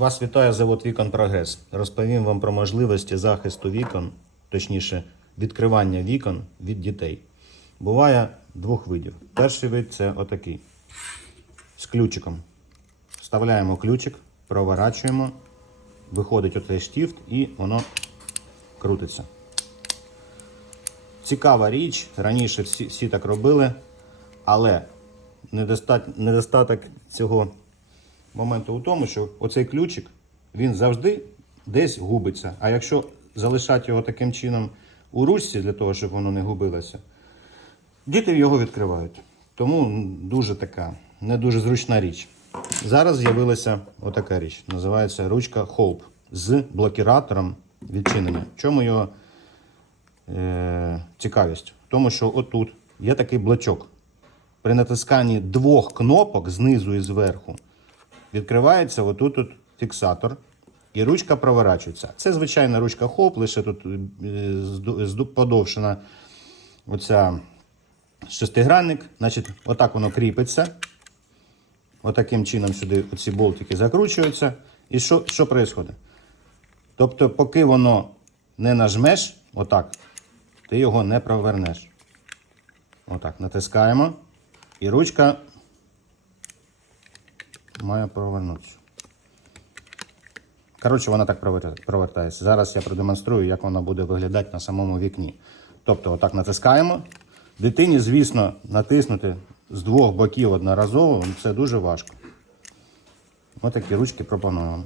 Вас вітає завод Вікон Прогрес. Розповім вам про можливості захисту вікон, точніше, відкривання вікон від дітей. Буває двох видів. Перший вид це отакий. З ключиком. Вставляємо ключик, проворачуємо, виходить оцей штифт і воно крутиться. Цікава річ, раніше всі, всі так робили, але недостаток цього моменту у тому, що оцей ключик він завжди десь губиться. А якщо залишати його таким чином у ручці, для того, щоб воно не губилося, діти його відкривають. Тому дуже така, не дуже зручна річ. Зараз з'явилася отака річ. Називається ручка Hope з блокіратором відчинення. В чому його е, цікавість? В тому, що отут є такий блочок. При натисканні двох кнопок знизу і зверху відкривається отут тут фіксатор, і ручка проворачується. Це звичайна ручка хоп, лише тут е, подовшена оця шестигранник. Значить, отак воно кріпиться. Отаким чином сюди оці болтики закручуються. І що, що відбувається? Тобто, поки воно не нажмеш, отак, ти його не провернеш. Отак, натискаємо. І ручка має провернутися. Коротше, вона так провертається. Зараз я продемонструю, як вона буде виглядати на самому вікні. Тобто, отак натискаємо. Дитині, звісно, натиснути з двох боків одноразово це дуже важко. Ось такі ручки пропонуємо.